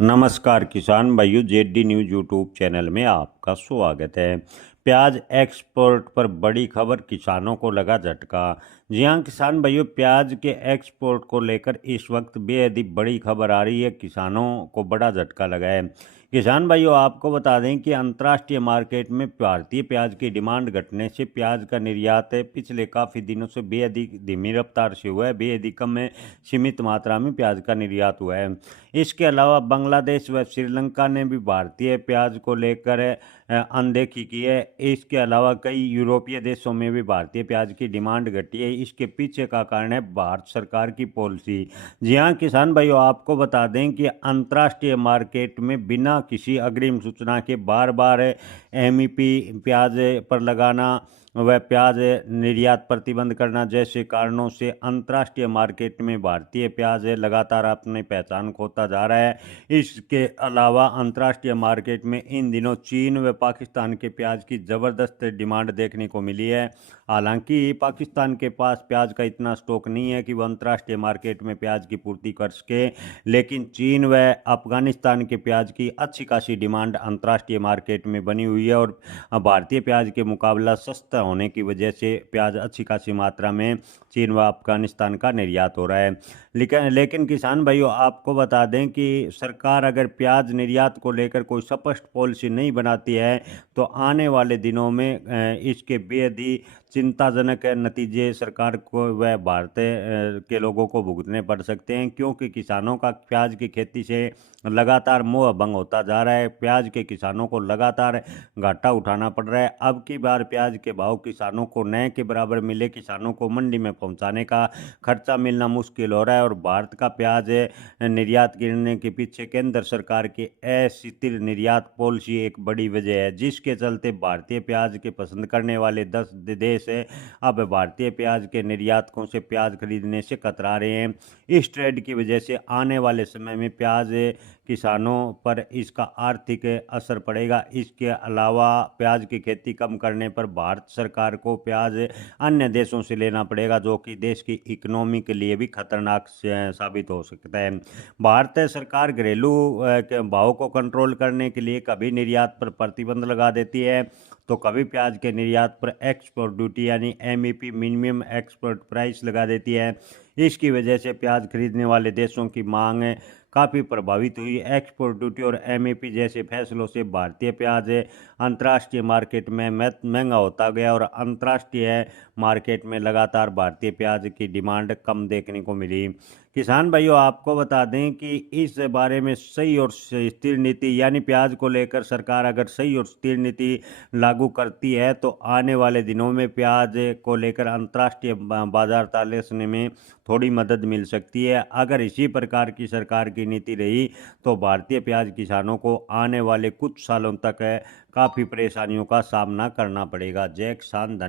नमस्कार किसान भाइयों, जेडी न्यूज़ यूट्यूब चैनल में आपका स्वागत है। प्याज एक्सपोर्ट पर बड़ी खबर, किसानों को लगा झटका। जी हां किसान भाइयों, प्याज के एक्सपोर्ट को लेकर इस वक्त बेहद ही बड़ी खबर आ रही है। किसानों को बड़ा झटका लगा है। किसान भाइयों, आपको बता दें कि अंतर्राष्ट्रीय मार्केट में भारतीय प्याज की डिमांड घटने से प्याज का निर्यात पिछले काफ़ी दिनों से बेहद ही धीमी रफ्तार से हुआ है। बेहद ही कम में सीमित मात्रा में प्याज का निर्यात हुआ है। इसके अलावा बांग्लादेश व श्रीलंका ने भी भारतीय प्याज को लेकर अनदेखी की है। इसके अलावा कई यूरोपीय देशों में भी भारतीय प्याज की डिमांड घटी है। इसके पीछे का कारण है भारत सरकार की पॉलिसी। जी हाँ किसान भाइयों, आपको बता दें कि अंतर्राष्ट्रीय मार्केट में बिना किसी अग्रिम सूचना के बार बार एमईपी प्याज पर लगाना व प्याज निर्यात प्रतिबंध करना जैसे कारणों से अंतर्राष्ट्रीय मार्केट में भारतीय प्याज लगातार अपनी पहचान खोता जा रहा है। इसके अलावा अंतर्राष्ट्रीय मार्केट में इन दिनों चीन व पाकिस्तान के प्याज की ज़बरदस्त डिमांड देखने को मिली है। हालांकि पाकिस्तान के पास प्याज का इतना स्टॉक नहीं है कि वह अंतर्राष्ट्रीय मार्केट में प्याज की पूर्ति कर सके, लेकिन चीन व अफगानिस्तान के प्याज की अच्छी खासी डिमांड अंतर्राष्ट्रीय मार्केट में बनी हुई है और भारतीय प्याज के मुकाबला सस्ता होने की वजह से प्याज अच्छी खासी मात्रा में चीन व अफगानिस्तान का निर्यात हो रहा है। लेकिन किसान भाइयों, आपको बता दें कि सरकार अगर प्याज निर्यात को लेकर कोई स्पष्ट पॉलिसी नहीं बनाती है तो आने वाले दिनों में इसके बेहद ही चिंताजनक नतीजे सरकार को व भारत के लोगों को भुगतने पड़ सकते हैं, क्योंकि किसानों का प्याज की खेती से लगातार मोह भंग होता जा रहा है। प्याज के किसानों को लगातार घाटा उठाना पड़ रहा है। अब की बार प्याज के भाव किसानों को नए के बराबर मिले, किसानों को मंडी में पहुंचाने का खर्चा मिलना मुश्किल हो रहा है और भारत का प्याज निर्यात गिरने के पीछे केंद्र सरकार की अस्थिर निर्यात पॉलिसी एक बड़ी वजह है, जिसके चलते भारतीय प्याज के पसंद करने वाले 10 देश अब भारतीय प्याज के निर्यातकों से प्याज खरीदने से कतरा रहे हैं। इस ट्रेड की वजह से आने वाले समय में प्याज किसानों पर इसका आर्थिक असर पड़ेगा। इसके अलावा प्याज की खेती कम करने पर भारत सरकार को प्याज अन्य देशों से लेना पड़ेगा, जो कि देश की इकोनॉमी के लिए भी खतरनाक साबित हो सकता है। भारत सरकार घरेलू के भाव को कंट्रोल करने के लिए कभी निर्यात पर प्रतिबंध लगा देती है तो कभी प्याज के निर्यात पर एक्सपोर्ट ड्यूटी यानी एमईपी मिनिमम एक्सपोर्ट प्राइस लगा देती है। इसकी वजह से प्याज खरीदने वाले देशों की मांग काफ़ी प्रभावित हुई। एक्सपोर्ट ड्यूटी और एमईपी जैसे फैसलों से भारतीय प्याज अंतर्राष्ट्रीय मार्केट में महंगा होता गया और अंतर्राष्ट्रीय मार्केट में लगातार भारतीय प्याज की डिमांड कम देखने को मिली। किसान भाइयों, आपको बता दें कि इस बारे में सही और स्थिर नीति यानी प्याज को लेकर सरकार अगर सही और स्थिर नीति लागू करती है तो आने वाले दिनों में प्याज को लेकर अंतर्राष्ट्रीय बाजार तलाशने में थोड़ी मदद मिल सकती है। अगर इसी प्रकार की सरकार की नीति रही तो भारतीय प्याज किसानों को आने वाले कुछ सालों तक काफ़ी परेशानियों का सामना करना पड़ेगा। जय किसान। धन्यवाद।